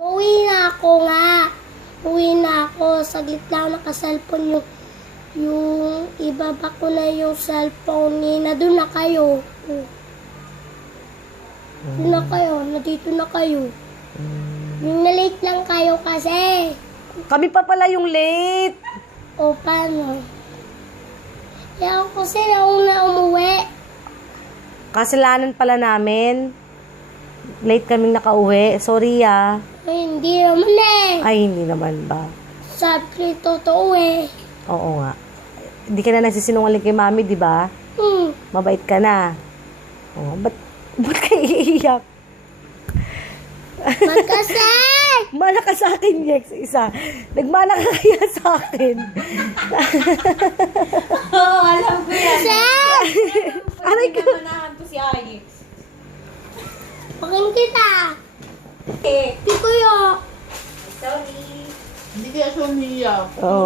Uwi na ako nga. Uwi na ako. Saglit lang naka-cellphone yung ibaba ko na yung cellphone ni doon na kayo. Doon na kayo. Nandito na kayo. Yung na-late lang kayo kasi. Kami pa pala yung late. O paano? Kaya ako kasi nauna umuwi. Kasalanan pala namin. Late kaming nakauwi. Sorry ah. Ay, hindi naman eh. Ay, hindi naman ba? Sabi totoo eh. Oo nga. Hindi ka na nagsisinungaling kay mami, di ba? Mabait ka na. Oh, ba't ka iiyak? Ba't kasi? Mana ka sa akin, Yex, isa. Nagmana ka kaya sa akin. Oo, alam ko yan. Kasi? Aray ka. Manahan ko si Alex. Pakin kita. Eh, Di ko yun. sorry. Hindi kaya siya umiyak. Oo.